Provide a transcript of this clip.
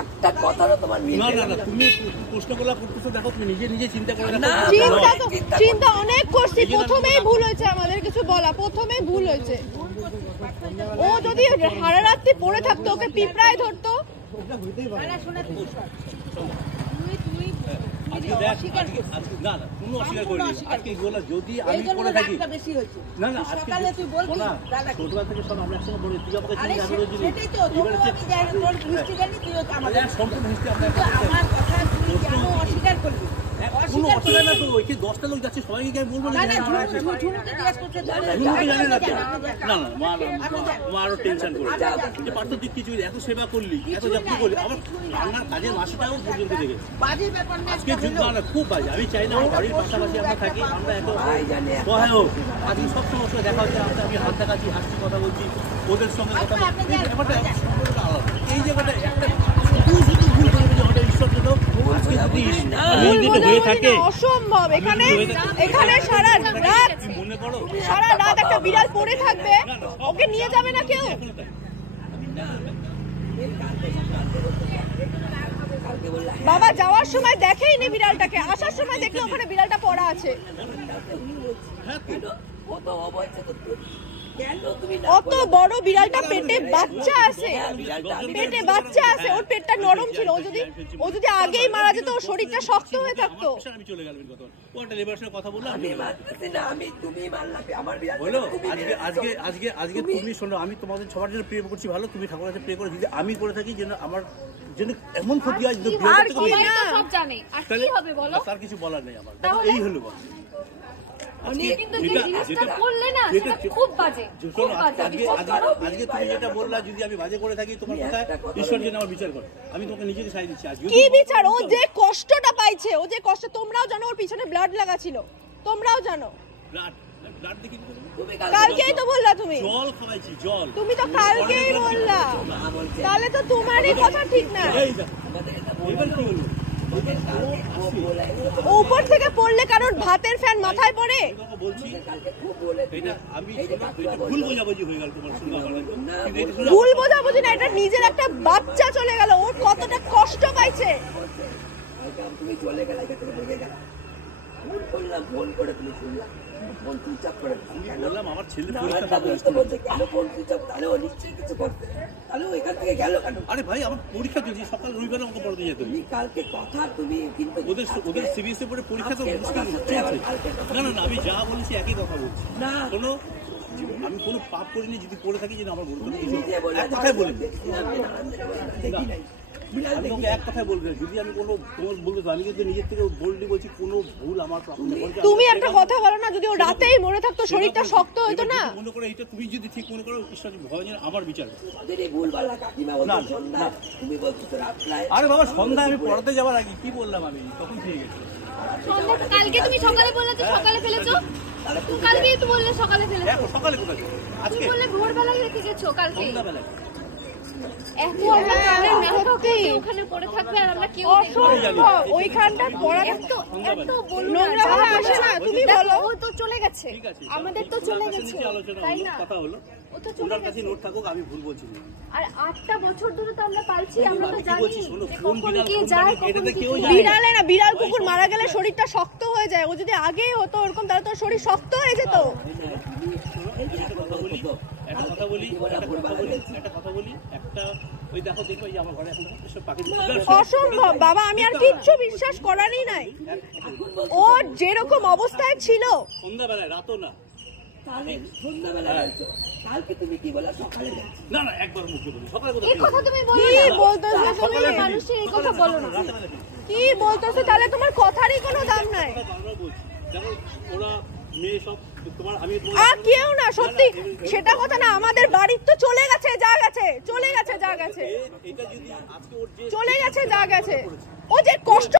একটা কথারও তোমার তুমি প্রশ্নগুলো করতেছো, দেখো তুমি নিজে নিজে চিন্তা করে চিন্তা অনেক করছি। প্রথমেই ভুল হয়েছে আমাদের কিছু বলা, প্রথমেই ভুল হয়েছে। ও যদি সারা রাত্রি পড়ে থাকতো, ওকে পিঁপড়ায় ধরতো। যদি আমি করে থাকি না না ছোটবেলা থেকে সব আমরা একসঙ্গে পড়ি, তুই আমাকে সম্পূর্ণ হিস্ট্রি কোনো অসুবিধা না। তো ওই 10টা লোক যাচ্ছে, সবাইকে আমি বলবো না মা আরো টেনশন করে পারতো তুই কিছু এত সেবা করলি, এত যা কি করলি, আমার রান্নার কাজের মাসটাও পর্যন্ত দেখে আজকে যুদ্ধ না খুব বাজে। আমি চাই না আমার বাড়ির পাশাপাশি আমরা থাকি, আমরা এত সহায়ক। আজকে সব সমস্যা দেখা হচ্ছে, আমি হাত দেখাচ্ছি, হাসছি, কথা বলছি ওদের সঙ্গে কথা বলছি, আলাদা এই জায়গাটা একটা ভুল করবে যে ওটা ঈশ্বর জন্য অসম্ভব। এখানে সারা রাত একটা বিড়াল পড়ে থাকবে, ওকে নিয়ে যাবে না কেউ? বাবা যাওয়ার সময় দেখেইনি বিড়ালটাকে, আসার সময় দেখলে ওখানে বিড়ালটা পড়া আছে। অত বড় বিড়ালটা পেটে বাচ্চা আছে, ওর পেটটা নরম ছিল। ও যদি আগেই মারা যেত, ওর শরীরটা শক্ত হয়ে থাকতো। আজকে তুমি শোনো, আমি তোমাদের সবার জন্য প্রে করছি ভালো, তুমি ঠাকুরের কাছে প্রে করে যদি আমি করে থাকি যেন আমার যেন এমন ক্ষতি হয় তার কিছু বলার নেই আমার। এই হলো আজকে তুমি যেটা বললা, যদি আমি বাজে করে থাকি তোমার কথায় ঈশ্বর যেন আমার বিচার করে, আমি তোমাকে নিজেকে সাই দিচ্ছি। কি বিচার? ও যে কষ্টটা পাইছে, ও যে কষ্ট, তোমরাও জানো ওর পিছনে ব্লাড লাগা ছিল, তোমরাও জানো। কালকেই তো বললা তুমি, জল খাওয়াইছি, জল তুমি তো কালকেই বললা, তাহলে তো তোমারই কথা ঠিক না। এবার কি হলো? উপর থেকে পড়লে কারণ ভাতের ফ্যান মাথায় পড়ে? ভুল বোঝাবুঝি না, এটা নিজের একটা বাচ্চা চলে গেল, ওর কতটা কষ্ট পাইছে। আমার ছেলে আরে ভাই আমার পরীক্ষা চলছে, সকাল রবিবার আমাকে পড়তে যেত। কালকে কথা তুমি কিন্তু ওদের সিবিএসই পড়ে পরীক্ষা তো না না আমি যা বলেছি একই কথা বলছি না। কোনো আমি কোনো পাপ করিনি, যদি করে থাকি যেন আমার বলতে এক কথাই বলে আমি ওকে এক কথাই বলবে, যদি আমি কোনো তোমার বলতে আমি কিন্তু নিজের থেকে বললি বলছি কোনো ভুল আমার। তুমি একটা কথা বলো না, যদি ও রাতেই মরে থাকতো শরীরটা শক্ত হতো না? মনে করো এটা তুমি যদি ঠিক মনে করো, ঈশ্বর ভয় যেন আমার বিচার। আরে বাবা সন্ধ্যায় আমি পড়াতে যাওয়ার আগে কি বললাম আমি, তখন ঠিক গেছে। কালকে তুমি সকালে বললে যে সকালে ফেলেছো, কালকেই তো বললে সকালে ফেলেছো। সকালে কোথায়? আজকে বললে ভোরবেলায় রেখে গেছো, কালকে সন্ধ্যাবেলায়। ওখানে পড়ে থাকবে আর আমরা কেউ ওইখানটা পড়া নোংরা ভাবে আসে না। তুমি বলো, ও তো চলে গেছে, আমাদের তো চলে গেছে, তাই না? কথা হলো ওনার কাছে নোট থাকুক, আমি ভুল বলছি না। আর 8টা বছর ধরে তো আমরা পাইছি, আমরা তো জানি বিড়ালে না, বিড়াল কুকুর মারা গেলে শরীরটা শক্ত হয়ে যায়। ও যদি আগেই হতো ওরকম, তাহলে তোর শরীর শক্ত হয়ে যেত। অসম্ভব বাবা, আমি আর কিচ্ছু বিশ্বাস করারই নাই। ও যেরকম অবস্থায় ছিল সন্ধ্যাবেলায়, রাতও না, কি বলতেছো? তাহলে তোমার কথারই কোনো দাম নাই। কেউ না, সত্যি সেটা কথা না। আমাদের বাড়ির তো চলে গেছে, যা গেছে চলে গেছে, যা গেছে চলে গেছে, যা গেছে। ও যে কষ্ট